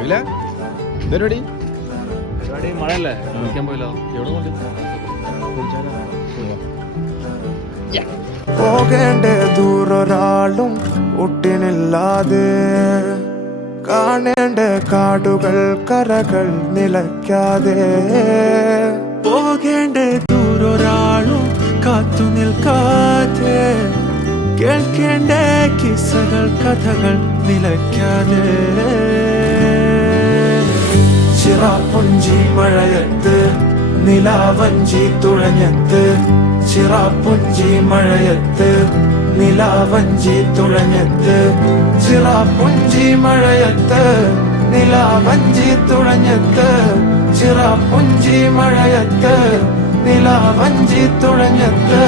പരിപാടി മഴയല്ലേ കുളിക്കാൻ പോയല്ലോ എവിടെ കൊണ്ട് പോകേണ്ട ദൂരൊരാളും ഒട്ടിനില്ലാതെ കാണേണ്ട കാടുകൾ കരകൾ നിലയ്ക്കാതെ പോകേണ്ട ദൂരൊരാളും കാത്തു നിൽക്കാതെ കേൾക്കേണ്ട കിസ്സകൾ കഥകൾ നിലയ്ക്കാതെ ചിറാപ്പുഞ്ചി മഴയത്ത് നിലാവഞ്ചി തുഴഞ്ഞത്ത് ചിറാപ്പുഞ്ചി മഴയത്ത് നിലാവഞ്ചി തുഴഞ്ഞത്ത് ചിറാപ്പുഞ്ചി മഴയത്ത് നിലാവഞ്ചി തുഴഞ്ഞത്ത് ചിറാപ്പുഞ്ചി മഴയത്ത് നിലാവഞ്ചി തുഴഞ്ഞത്ത്